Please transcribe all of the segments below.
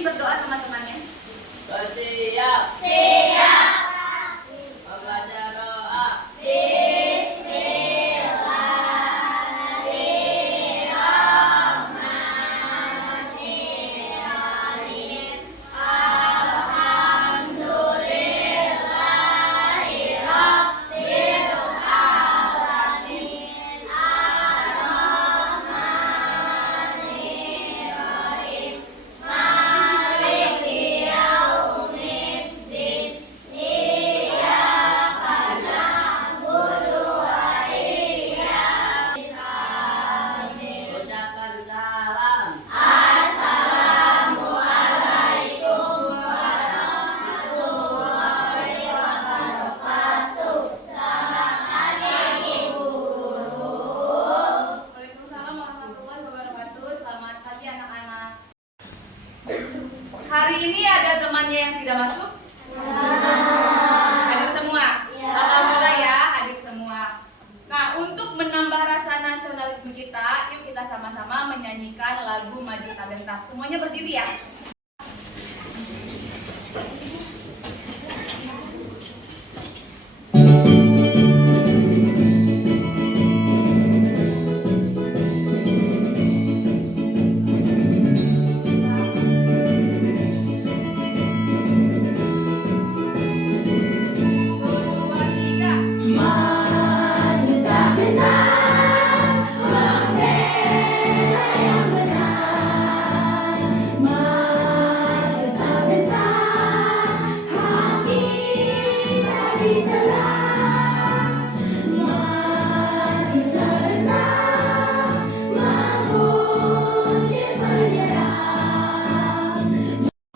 izin berdoa teman-temannya. Bersiap. Siap. Membaca doa. Bismillahirrahmanirrahim. Alhamdulillahirabbil alamin. Ar-Rahmanirrahim. Maliki yaumiddin. Iyyaka na'budu wa iyyaka nasta'in. Ucapkan salam. Assalamualaikum warahmatullahi wabarakatuh. Selamat pagi Ibu Guru. Waalaikumsalam warahmatullahi wabarakatuh. Selamat pagi anak-anak. Hari ini ada temannya yang tidak masuk? Hadir semua? Alhamdulillah ya, hadir semua. Nah, untuk menambah rasa nasionalisme kita, yuk kita sama-sama menyanyikan lagu Maju Tak Gentar. Semuanya berdiri ya. Dua, tiga. Maju tak gentar, membela yang benar. Maju tak gentar, hati dari selang. Maju sebentar, mengusir penyerang.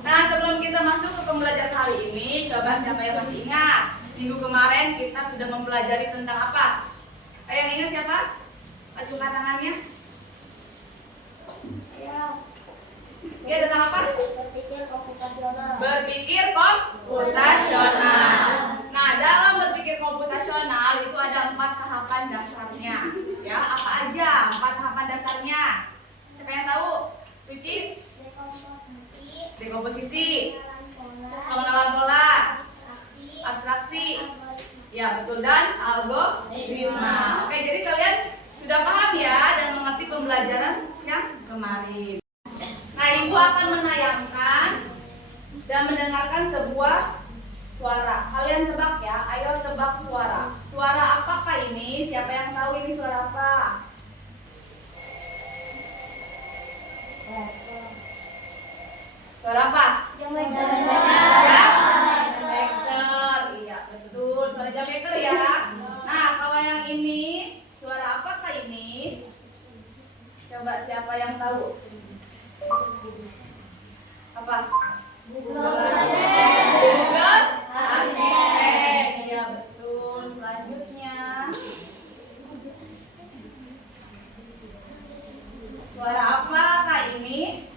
Nah, sebelum kita masuk ke pembelajaran kali ini, coba siapa yang masih ingat? Minggu kemarin kita sudah mempelajari tentang apa? Ayo, yang ingat siapa? Acungkan tangannya. Ya, tentang apa? Berpikir komputasional. Berpikir komputasional. Nah, dalam berpikir komputasional itu ada 4 tahapan dasarnya. Ya, apa aja 4 tahapan dasarnya? Siapa yang tahu? Suci? Dekomposisi, pengenalan pola, abstraksi, ya betul, dan algoritma. Oke, jadi kalian sudah paham ya dan mengerti pembelajaran yang kemarin. Nah, ibu akan menayangkan dan mendengarkan sebuah suara. Kalian tebak ya, ayo tebak suara. Suara apakah ini? Siapa yang tahu ini suara apa? Suara apa? Ya, Vector, iya betul, suara jam vector ya. Nah, kalau yang ini, suara apakah ini? Coba siapa yang tahu? Apa? Google Assistant, iya betul. Selanjutnya, suara apakah ini?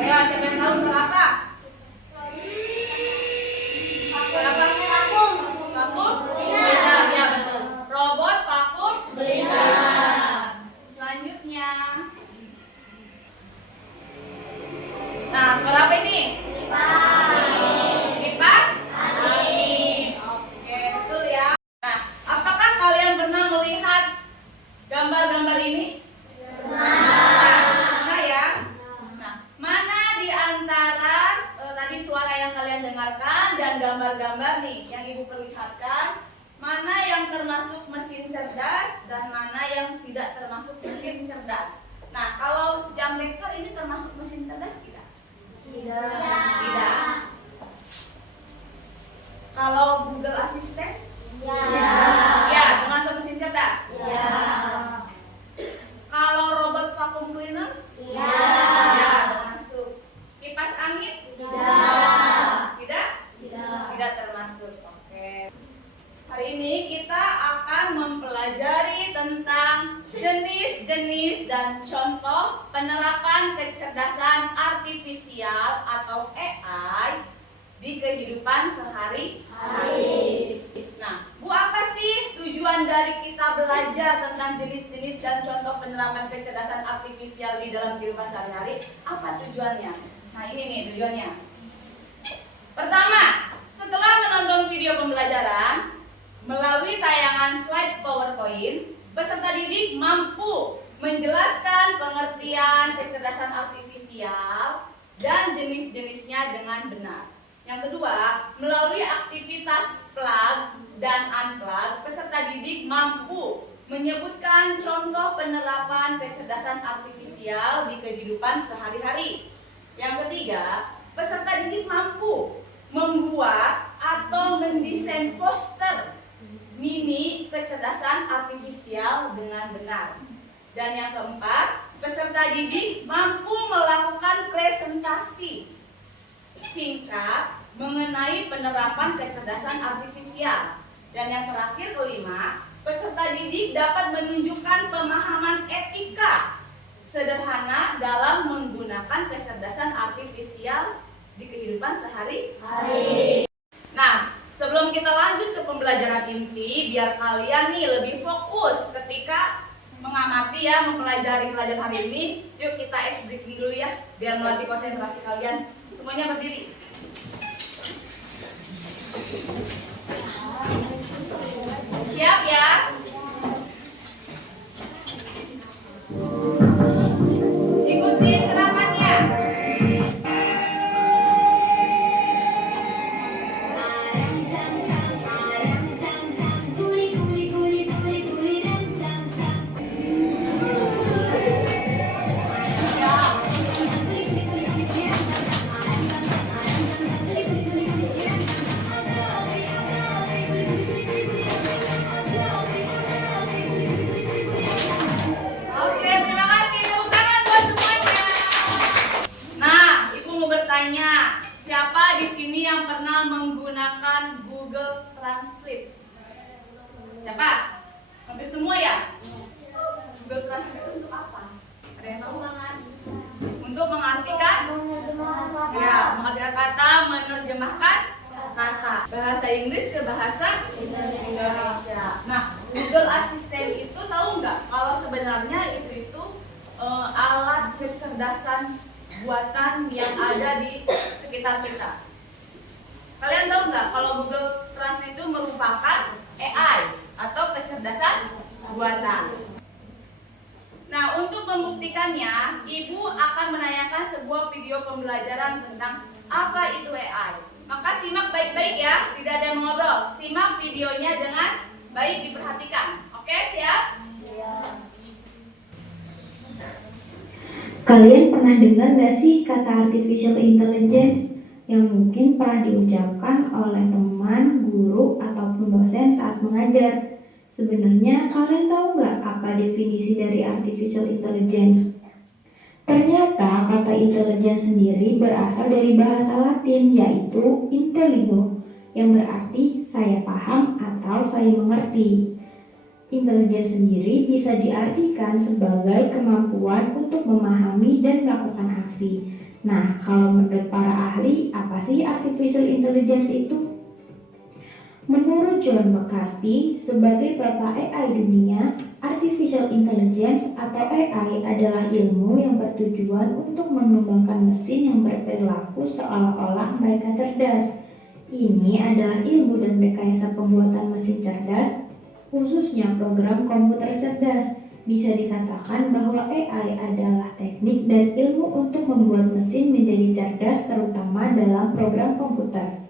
Ayo, siapa yang tahu suara apa? Suara apa? Vakum. Vakum? Benar, ya betul. Robot vakum? Benar. Selanjutnya. Nah, suara apa ini? Kipas? Angin. Oke, betul ya. Nah, apakah kalian pernah melihat gambar-gambar ini? Pernah ya? Nah, mana di antara tadi suara yang kalian dengarkan dan gambar-gambar nih yang ibu perlihatkan, mana yang termasuk mesin cerdas dan mana yang tidak termasuk mesin cerdas? Nah, kalau jam vektor ini termasuk mesin cerdas tidak? Tidak. Kalau Google Assistant? Ya, termasuk mesin cerdas. Kalau robot vacuum cleaner? Ya, termasuk. Kipas angin? Tidak? Tidak termasuk. Oke. Hari ini kita akan mempelajari tentang jenis-jenis dan contoh penerapan kecerdasan artifisial atau AI di kehidupan sehari-hari. Nah, Bu, apa sih tujuan tujuan dari kita belajar tentang jenis-jenis dan contoh penerapan kecerdasan artifisial di dalam kehidupan sehari-hari? Apa tujuannya? Nah, ini nih tujuannya. Pertama, setelah menonton video pembelajaran melalui tayangan slide PowerPoint, peserta didik mampu menjelaskan pengertian kecerdasan artifisial dan jenis-jenisnya dengan benar. Yang kedua, melalui aktivitas plug dan unplug, peserta didik mampu menyebutkan contoh penerapan kecerdasan artifisial di kehidupan sehari-hari. Yang ketiga, peserta didik mampu membuat atau mendesain poster mini kecerdasan artifisial dengan benar. Dan yang keempat, peserta didik mampu melakukan presentasi singkat mengenai penerapan kecerdasan artifisial. Dan yang terakhir, kelima, peserta didik dapat menunjukkan pemahaman etika sederhana dalam menggunakan kecerdasan artifisial di kehidupan sehari-hari. Nah, sebelum kita lanjut ke pembelajaran inti, biar kalian nih lebih fokus ketika mengamati ya, mempelajari pelajaran hari ini, yuk kita ice breaking dulu ya, biar melatih konsentrasi kalian. Semuanya berdiri. Siap ya? Ikutin gerakannya. Oke, terima kasih. Tepuk tangan buat semuanya. Nah, Ibu mau bertanya, siapa di sini yang pernah menggunakan Google Translate? Siapa? Hampir semua ya? Google Translate itu untuk apa? Ada yang tahu? Untuk mengartikan? Ya, mengartikan kata, menerjemahkan kata. Bahasa Inggris ke bahasa Indonesia. Nah, Google Assistant itu tahu nggak? Kalau sebenarnya itu alat kecerdasan buatan yang ada di sekitar kita. Kalian tahu nggak kalau Google Translate itu merupakan AI atau kecerdasan buatan? Nah, untuk membuktikannya, Ibu akan menayangkan sebuah video pembelajaran tentang apa itu AI. Maka simak baik-baik ya, tidak ada yang mengobrol. Simak videonya dengan baik, diperhatikan. Oke, siap? Kalian pernah dengar gak sih kata artificial intelligence yang mungkin pernah diucapkan oleh teman, guru, ataupun dosen saat mengajar? Sebenarnya kalian tahu gak apa definisi dari artificial intelligence? Ternyata kata intelligence sendiri berasal dari bahasa Latin, yaitu intelligo, yang berarti saya paham atau saya mengerti. Intelligence sendiri bisa diartikan sebagai kemampuan untuk memahami dan melakukan aksi. Nah, kalau menurut para ahli, apa sih artificial intelligence itu? Menurut John McCarthy, sebagai bapak AI dunia, artificial intelligence atau AI adalah ilmu yang bertujuan untuk mengembangkan mesin yang berperilaku seolah-olah mereka cerdas. Ini adalah ilmu dan rekayasa pembuatan mesin cerdas, khususnya program komputer cerdas. Bisa dikatakan bahwa AI adalah teknik dan ilmu untuk membuat mesin menjadi cerdas, terutama dalam program komputer.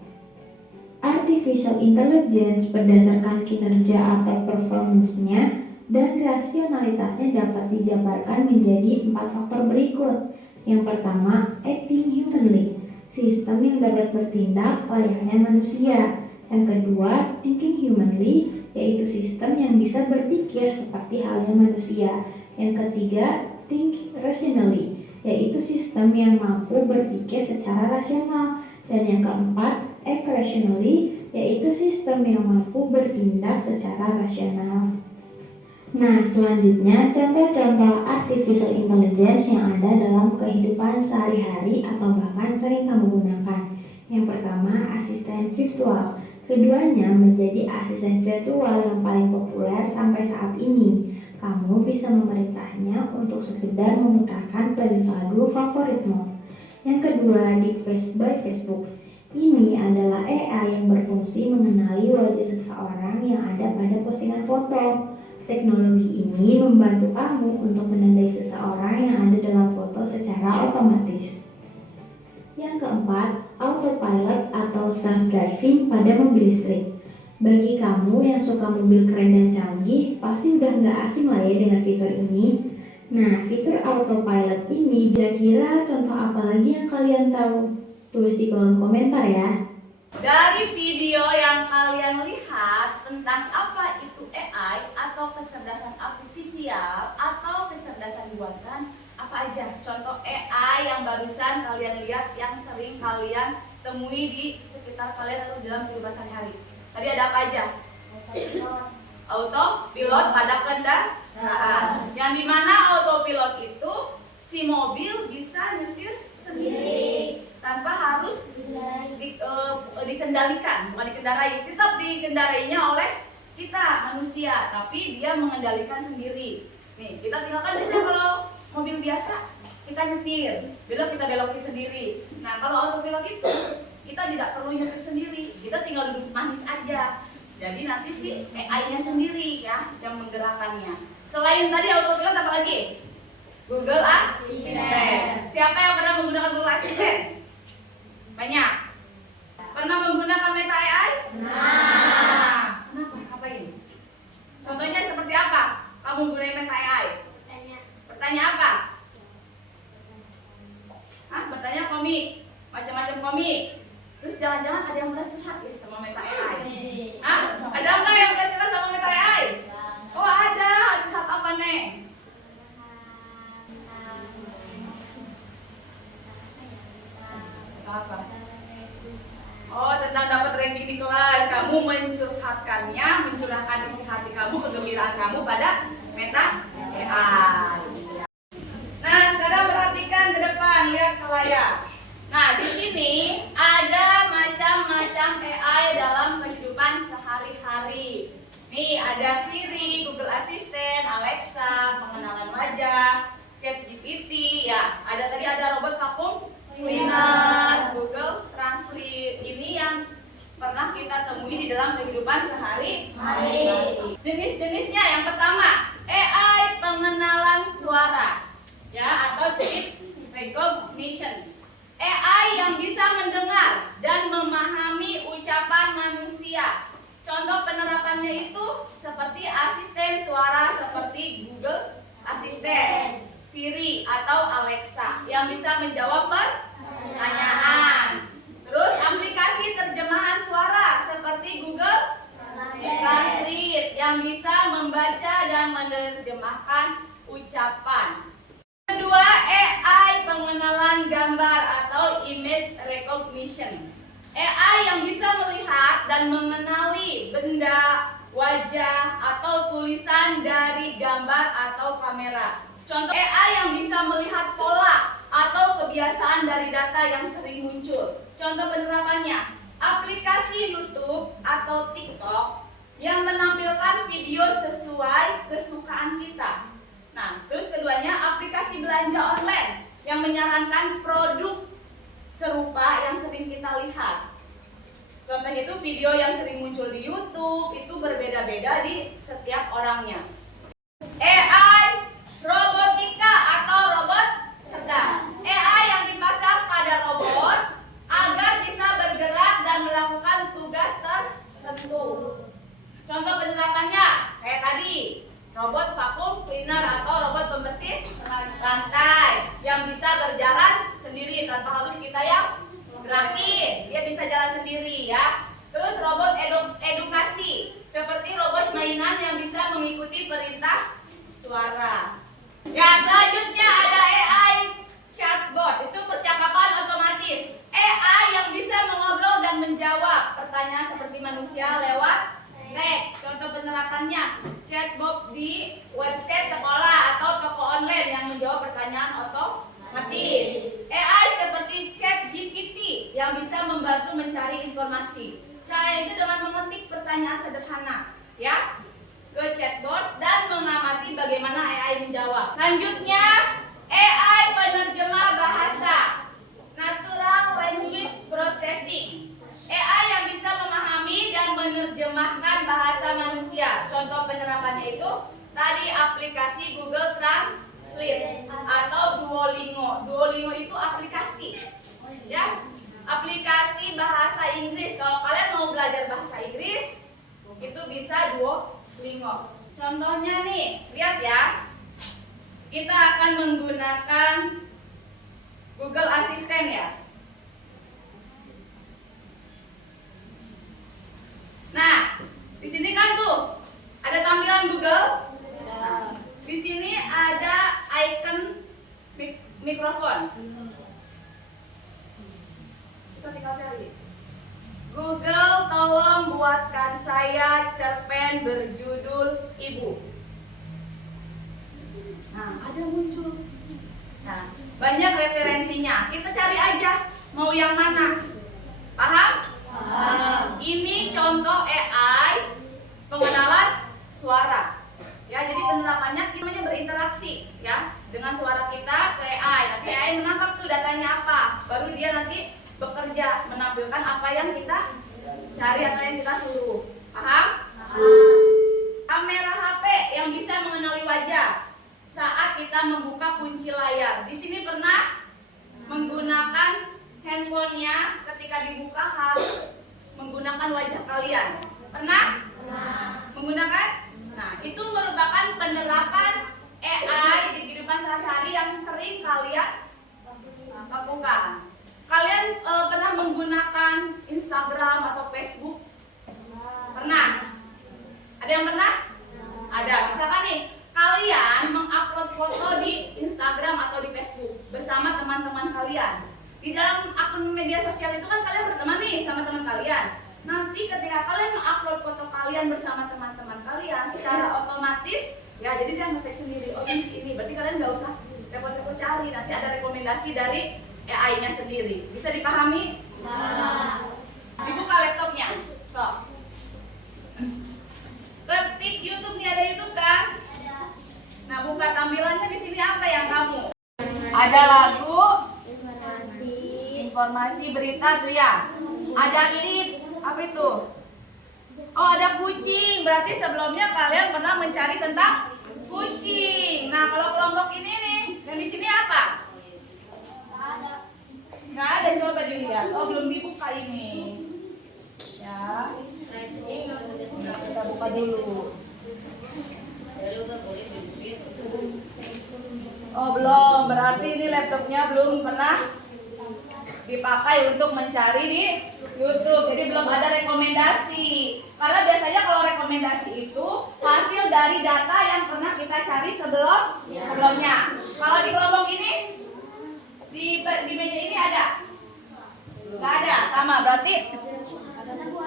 Artificial intelligence berdasarkan kinerja atau performance-nya dan rasionalitasnya dapat dijabarkan menjadi 4 faktor berikut. Yang pertama, acting humanly, sistem yang dapat bertindak layaknya manusia. Yang kedua, thinking humanly, yaitu sistem yang bisa berpikir seperti halnya manusia. Yang ketiga, think rationally, yaitu sistem yang mampu berpikir secara rasional. Dan yang keempat, act rationally, yaitu sistem yang mampu bertindak secara rasional. Nah, selanjutnya contoh-contoh artificial intelligence yang ada dalam kehidupan sehari-hari atau bahkan sering kamu gunakan. Yang pertama, asisten virtual. Keduanya menjadi asisten virtual yang paling populer sampai saat ini. Kamu bisa memerintahnya untuk sekedar memutarkan playlist lagu favoritmu. Yang kedua, di Face by Facebook. Ini adalah AI yang berfungsi mengenali wajah seseorang yang ada pada postingan foto. Teknologi ini membantu kamu untuk menandai seseorang yang ada dalam foto secara otomatis. Yang keempat, autopilot atau self-driving pada mobil listrik. Bagi kamu yang suka mobil keren dan canggih, pasti udah nggak asing lah ya dengan fitur ini. Nah, fitur autopilot ini kira-kira contoh apa lagi yang kalian tahu? Tulis di kolom komentar ya. Dari video yang kalian lihat tentang apa itu AI atau kecerdasan artifisial atau kecerdasan buatan, apa aja contoh AI yang barusan kalian lihat yang sering kalian temui di sekitar kalian atau dalam kehidupan sehari-hari? Tadi ada apa aja? Autopilot pada kendaraan. Yang dimana autopilot itu si mobil bisa nyetir sendiri tanpa harus dikendalikan, bukan dikendarai, tetap dikendarainya oleh kita manusia, tapi dia mengendalikan sendiri. Nih, kita tinggalkan biasanya kalau mobil biasa kita nyetir, kita belokin sendiri. Nah, kalau autopilot itu kita tidak perlu nyetir sendiri, kita tinggal duduk manis aja. Jadi nanti si AI-nya sendiri ya yang menggerakkannya. Selain tadi autopilot apa lagi? Google Assistant. Siapa yang pernah menggunakan Google Assistant? Banyak. Pernah menggunakan Meta AI? Nah, kenapa? Ngapain? Contohnya seperti apa? Kamu menggunakan Meta AI? Bertanya apa? Bertanya komik, macam-macam komik. Terus jangan-jangan ada yang pernah curhat ya sama Meta AI? Ada nggak yang pernah curhat sama Meta AI? Oh ada, curhat apa nih? Apa? Oh, tentang dapat ranking di kelas. Kamu mencurahkan isi hati kamu, kegembiraan kamu pada Meta AI. Nah, sekarang perhatikan ke depan, lihat ke layar. Nah, di sini ada macam-macam AI dalam kehidupan sehari-hari. Nih, ada Siri, Google Assistant, Alexa, pengenalan wajah, ChatGPT, ya. Ada robot vacuum cleaner, Google Translate. Ini yang pernah kita temui di dalam kehidupan sehari-hari. Jenis-jenisnya yang pertama, AI pengenalan suara, ya, atau speech recognition. AI yang bisa mendengar dan memahami ucapan manusia. Contoh penerapannya itu seperti asisten suara seperti Google Assistant, Siri atau Alexa yang bisa menjawab pertanyaan. Terus aplikasi terjemahan suara seperti Google Translate yang bisa membaca dan menerjemahkan ucapan. Kedua, AI pengenalan gambar atau image recognition. AI yang bisa melihat dan mengenali benda, wajah, atau tulisan dari gambar atau kamera. Contoh AI yang bisa melihat pola atau kebiasaan dari data yang sering muncul. Contoh penerapannya, aplikasi YouTube atau TikTok yang menampilkan video sesuai kesukaan kita. Nah, terus keduanya aplikasi belanja online yang menyarankan produk serupa yang sering kita lihat. Contohnya itu video yang sering muncul di YouTube itu berbeda-beda di setiap orangnya. AI robotika atau robot cerdas. AI yang dipasang pada robot agar bisa bergerak dan melakukan tugas tertentu. Contoh penerapannya kayak tadi, robot vacuum cleaner atau robot pembersih lantai yang bisa berjalan sendiri tanpa harus kita yang gerakin. Dia bisa jalan sendiri ya. Terus robot edukasi seperti robot mainan yang bisa mengikuti perintah suara. Ya, selanjutnya ada AI chatbot, itu percakapan otomatis. AI yang bisa mengobrol dan menjawab pertanyaan seperti manusia lewat teks. Contoh penerapannya, chatbot di website sekolah atau toko online yang menjawab pertanyaan otomatis. AI seperti ChatGPT yang bisa membantu mencari informasi. Caranya itu dengan mengetik pertanyaan sederhana, ya, ke chatbot dan mengamati bagaimana AI menjawab. Selanjutnya, AI penerjemah bahasa, Natural Language Processing. AI yang bisa memahami dan menerjemahkan bahasa manusia. Contoh penerapannya itu tadi aplikasi Google Translate atau Duolingo. Duolingo itu aplikasi, ya, aplikasi bahasa Inggris. Kalau kalian mau belajar bahasa Inggris, itu bisa Duolingo. Contohnya nih, lihat ya. Kita akan menggunakan Google Assistant ya. Nah, di sini kan tuh ada tampilan Google. Nah, di sini ada icon mikrofon. Kita tinggal cari. Google, tolong buatkan saya cerpen berjudul Ibu. Nah, ada muncul. Nah, banyak referensinya. Kita cari aja mau yang mana. Paham? Ini contoh AI pengenalan suara. Ya, jadi penerapannya namanya berinteraksi ya dengan suara kita ke AI. Nanti AI menangkap tuh datanya apa. Baru dia nanti bekerja menampilkan apa yang kita cari atau yang kita suruh. Paham? Kamera HP yang bisa mengenali wajah saat kita membuka kunci layar. Di sini pernah menggunakan handphonenya ketika dibuka harus menggunakan wajah kalian. Pernah? Menggunakan? Nah, itu merupakan penerapan AI di kehidupan sehari-hari yang sering kalian lakukan. Kalian pernah menggunakan Instagram atau Facebook? Pernah? Ada yang pernah? Ada. Misalkan nih, kalian mengupload foto di Instagram atau di Facebook bersama teman-teman kalian. Di dalam akun media sosial itu kan kalian berteman nih sama teman kalian. Nanti ketika kalian mengupload foto kalian bersama teman-teman kalian, secara otomatis ya jadi dia ngetek sendiri. Oh ini, berarti kalian nggak usah repot-repot cari. Nanti ada rekomendasi dari AI-nya sendiri. Bisa dipahami? Dibuka laptopnya. So, ketik YouTube nih, ada YouTube kan? Nah, buka tampilannya di sini apa yang kamu? Ada lagu, informasi berita tuh ya. Ada tips, apa itu? Oh, ada kucing. Berarti sebelumnya kalian pernah mencari tentang kucing. Nah, kalau kelompok ini nih, yang di sini apa? Nggak ada, coba dilihat. Oh, belum dibuka ini. Ya. Nah, kita buka dulu. Oh, belum. Berarti ini laptopnya belum pernah dipakai untuk mencari di YouTube. Jadi belum ada rekomendasi. Karena biasanya kalau rekomendasi itu hasil dari data yang pernah kita cari sebelumnya. Kalau di kelompok ini di meja ini ada? Nggak ada. Sama berarti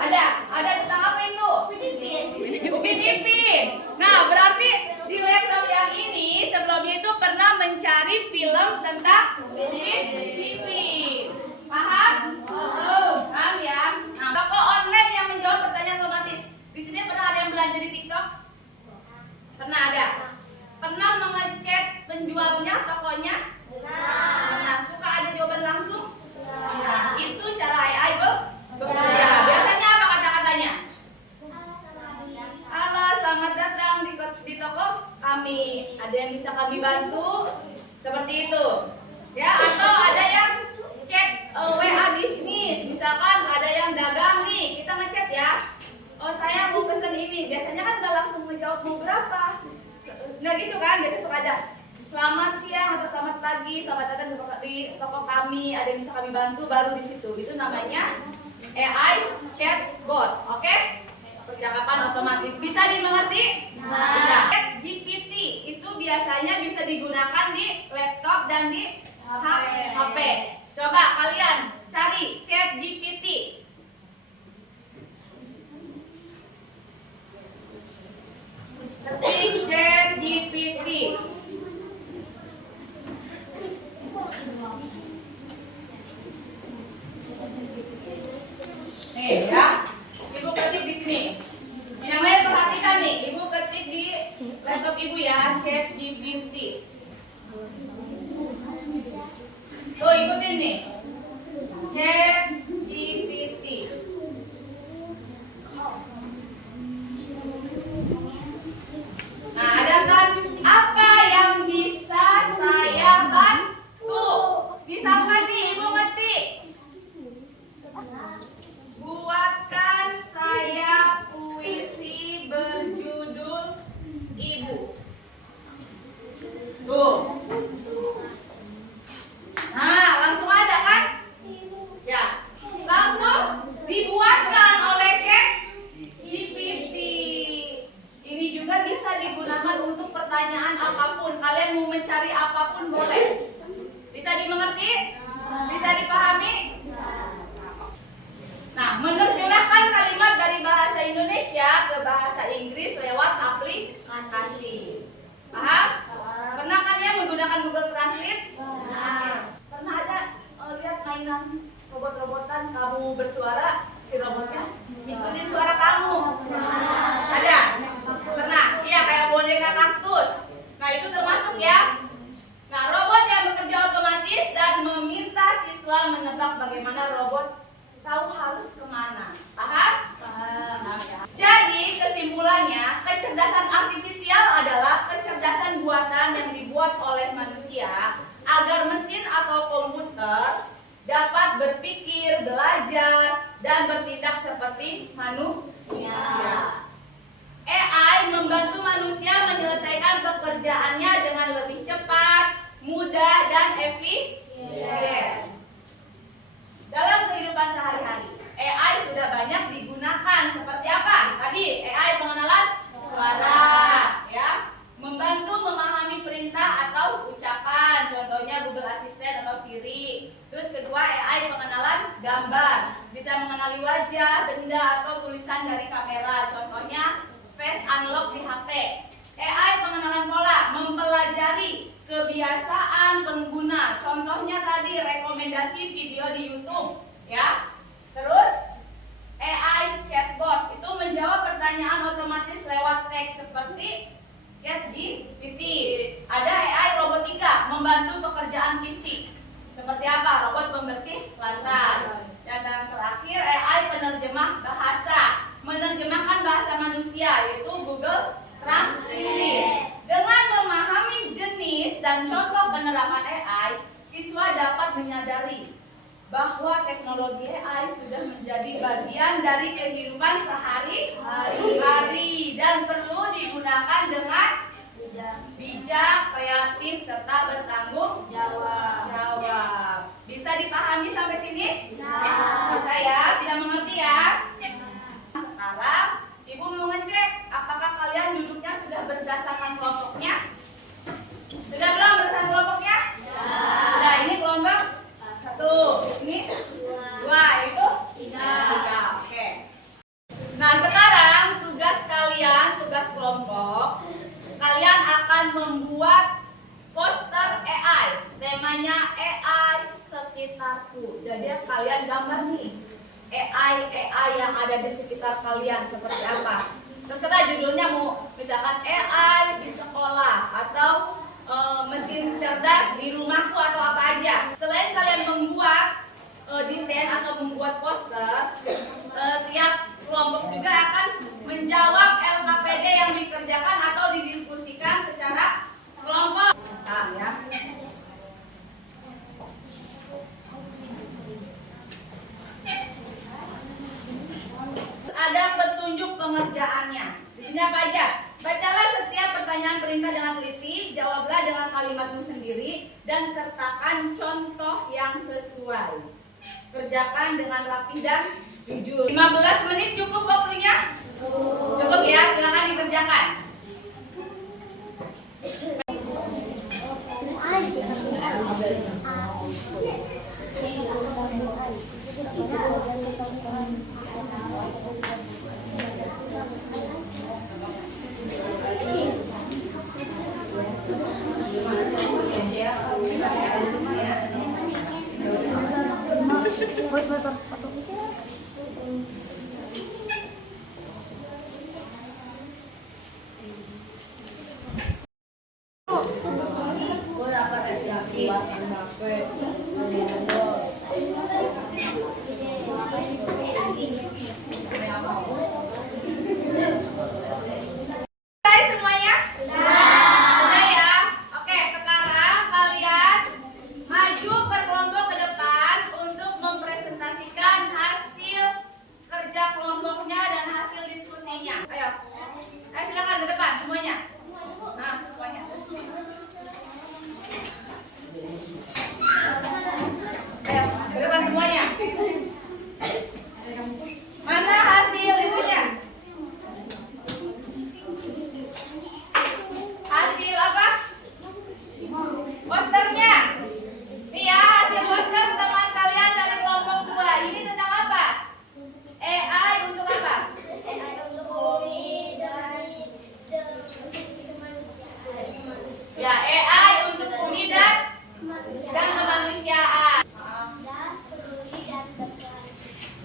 ada tentang apa itu? Upin Ipin. Nah, berarti di laptop yang ini sebelumnya itu pernah mencari film tentang Upin Ipin. Paham? Paham ya? Nah, toko online yang menjawab pertanyaan otomatis. Di sini pernah ada yang belanja di TikTok? Pernah ada? Pernah mengechat penjualnya, tokonya? Nah, suka ada jawaban langsung? Nah, itu cara AI bekerja. Biasanya apa kata-katanya? Halo, selamat datang di toko kami. Ada yang bisa kami bantu? Seperti itu. Ya, atau ada yang chat WA bisnis. Misalkan ada yang dagang nih, kita ngechat ya. Oh, saya mau pesen ini. Biasanya kan nggak langsung menjawab mau berapa. Nggak gitu kan? Biasanya suka ada selamat siang atau selamat pagi, selamat datang di toko kami. Ada yang bisa kami bantu, baru di situ. Itu namanya AI chatbot. Oke? Percakapan otomatis. Bisa dimengerti? Bisa. GPT itu biasanya bisa digunakan di laptop dan di HP. Coba kalian cari chat GPT. Ketik chat GPT. Nih ya. dibuat oleh manusia agar mesin atau komputer dapat berpikir, belajar, dan bertindak seperti manusia. AI membantu manusia menyelesaikan pekerjaannya dengan lebih cepat, mudah, dan efisien. Dalam kehidupan sehari-hari, AI sudah banyak digunakan. Seperti apa? Tadi AI pengenalan suara, ya, membantu memahami perintah atau ucapan, contohnya Google Assistant atau Siri. Terus kedua, AI pengenalan gambar, bisa mengenali wajah, benda, atau tulisan dari kamera, contohnya face unlock di HP. AI pengenalan pola, mempelajari kebiasaan pengguna, contohnya tadi rekomendasi video di YouTube, ya. Terus AI chatbot itu menjawab pertanyaan otomatis lewat teks seperti ChatGPT. Ada AI robotika membantu pekerjaan fisik. Seperti apa? Robot pembersih lantai. Dan yang terakhir AI penerjemah bahasa, menerjemahkan bahasa manusia, yaitu Google Translate. Dengan memahami jenis dan contoh penerapan AI, siswa dapat menyadari bahwa teknologi AI sudah menjadi bagian dari kehidupan sehari-hari dan perlu digunakan dengan bijak, kreatif, serta bertanggung jawab. Bisa dipahami sampai sini? Bisa ya? Sudah mengerti ya? Sekarang Ibu mau ngecek apakah kalian duduknya sudah berdasarkan kelompoknya? Sudah belum berdasarkan kelompoknya? Sudah, ini kelompok 1, ini 2, itu 3. Oke. Nah, sekarang tugas kalian, tugas kelompok, kalian akan membuat poster AI. Temanya AI sekitarku. Jadi kalian gambar nih AI yang ada di sekitar kalian seperti apa. Terserah judulnya, mau misalkan AI di sekolah atau mesin cerdas di rumahku atau apa aja. Selain kalian membuat desain atau membuat poster, tiap kelompok juga akan menjawab LKPD yang dikerjakan atau didiskusikan secara kelompok. Nah, ya. Ada petunjuk pengerjaannya. Di sini apa aja? Bacalah setiap pertanyaan perintah dengan teliti, jawablah dengan kalimatmu sendiri, dan sertakan contoh yang sesuai. Kerjakan dengan rapi dan jujur. 15 menit cukup waktunya? Cukup ya, silakan dikerjakan.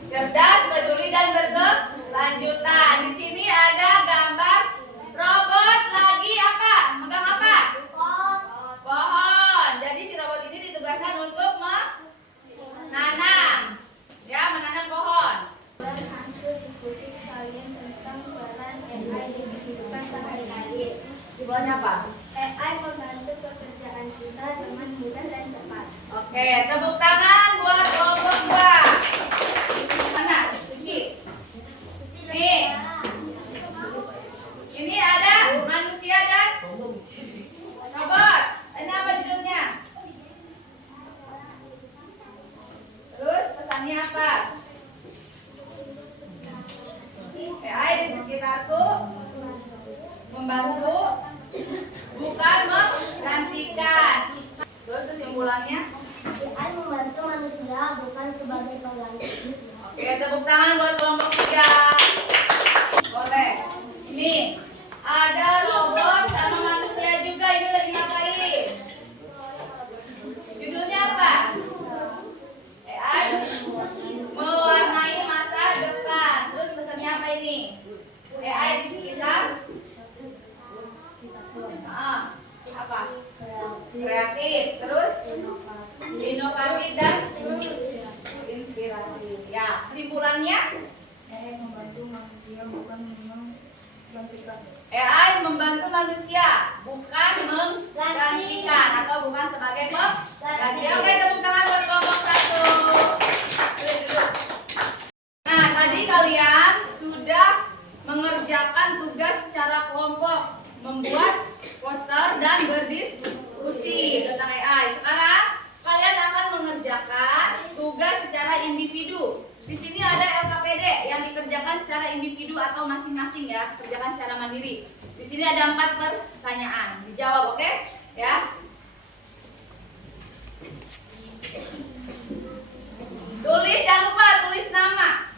Cerdas, peduli, dan berkelanjutan. Di sini ada gambar robot lagi apa? Megang apa? Pohon. Jadi si robot ini ditugaskan untuk menanam, ya, menanam pohon. Hasil diskusi kalian tentang peran AI di kehidupan sehari-hari. Simbolnya apa? AI membantu pekerjaan Oke, tepuk tangan buat kelompok 2. Mana? Suci. Nih. Ini ada manusia dan robot. Ini apa judulnya? Terus pesannya apa? AI di sekitarku membantu, bukan menggantikan. Terus kesimpulannya? AI membantu manusia bukan sebagai pengganti. Oke, tepuk tangan buat kelompok 3. Boleh. Ini ada robot sama manusia juga. Ini lagi ngapain? Judulnya apa? AI mewarnai masa depan. Terus pesannya apa ini? AI di sekitar apa? Kreatif. Terus inovatif dan inspiratif. Ya, kesimpulannya? AI membantu manusia bukan menggantikan. AI membantu manusia, bukan menggantikan atau bukan sebagai pengganti. Oke, tepuk tangan buat kelompok 1. Nah, tadi kalian sudah mengerjakan tugas secara kelompok, membuat poster dan berdiskusi tentang AI. Sekarang kalian akan mengerjakan tugas secara individu. Di sini ada LKPD yang dikerjakan secara individu atau masing-masing ya, kerjakan secara mandiri. Di sini ada 4 pertanyaan, dijawab, oke? Ya. Tulis, jangan lupa tulis nama.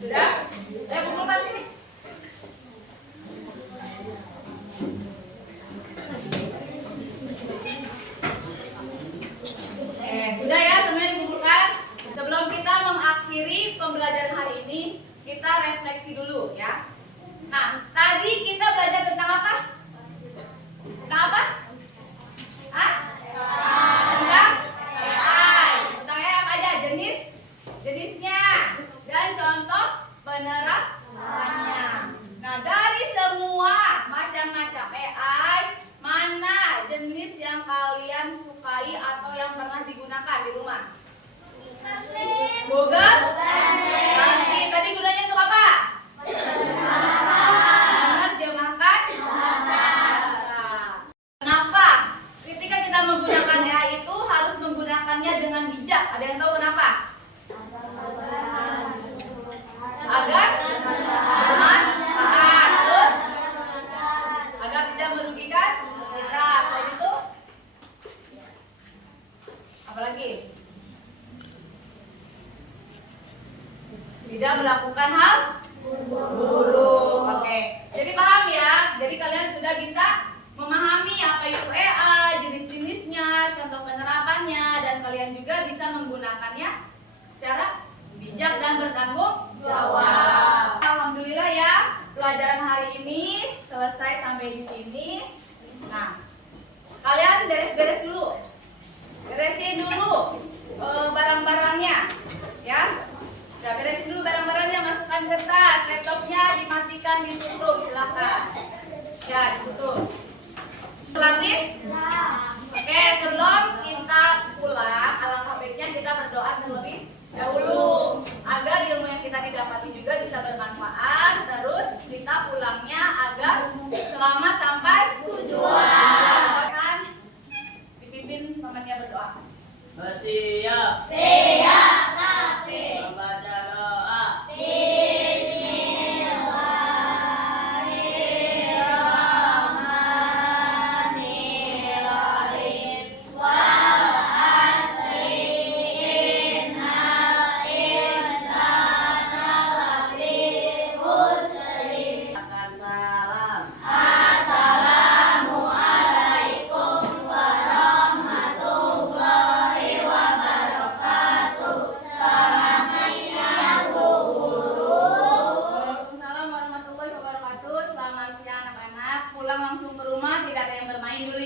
Sudah? Saya kumpulkan sini. Sudah ya, semuanya dikumpulkan. Sebelum kita mengakhiri pembelajaran hari ini, kita refleksi dulu ya. Nah, tadi kita belajar tentang apa? Tentang apa? Hah? Tentang AI. Tentang AI apa aja? Jenisnya dan contoh penerapannya. Nah, dari semua macam-macam AI, mana jenis yang kalian sukai atau yang pernah digunakan di rumah? Google Translate. Tadi gunanya untuk apa? Menerjemahkan bahasa. Kenapa? Ketika kita menggunakan AI itu harus menggunakannya dengan bijak. Ada yang tahu kenapa? Agar bermanfaat. Terus agar tidak merugikan kita. Selain itu apa lagi? Tidak melakukan hal buruk. Oke. Jadi paham ya? Jadi kalian sudah bisa memahami apa itu AI, jenis-jenisnya, contoh penerapannya, dan kalian juga bisa menggunakannya secara bijak dan bertanggung jawab. Alhamdulillah ya, pelajaran hari ini selesai sampai di sini. Nah, kalian beres-beres dulu. Beresin dulu barang-barangnya ya. Nah, beresin dulu barang-barangnya, masukkan kertas, laptopnya dimatikan, ditutup, silakan. Ya, ditutup. Lagi? Oke, sebelum kita pulang, alangkah baiknya kita berdoa terlebih dahulu agar ilmu yang kita didapati juga bisa bermanfaat. Terus kita pulangnya agar selamat sampai tujuan. Dipimpin temannya berdoa. Bersiap. Siap. Membaca doa. Bismillahirrahmanirrahim. Wal asri innal insana langsung ke rumah, tidak ada yang bermain dulu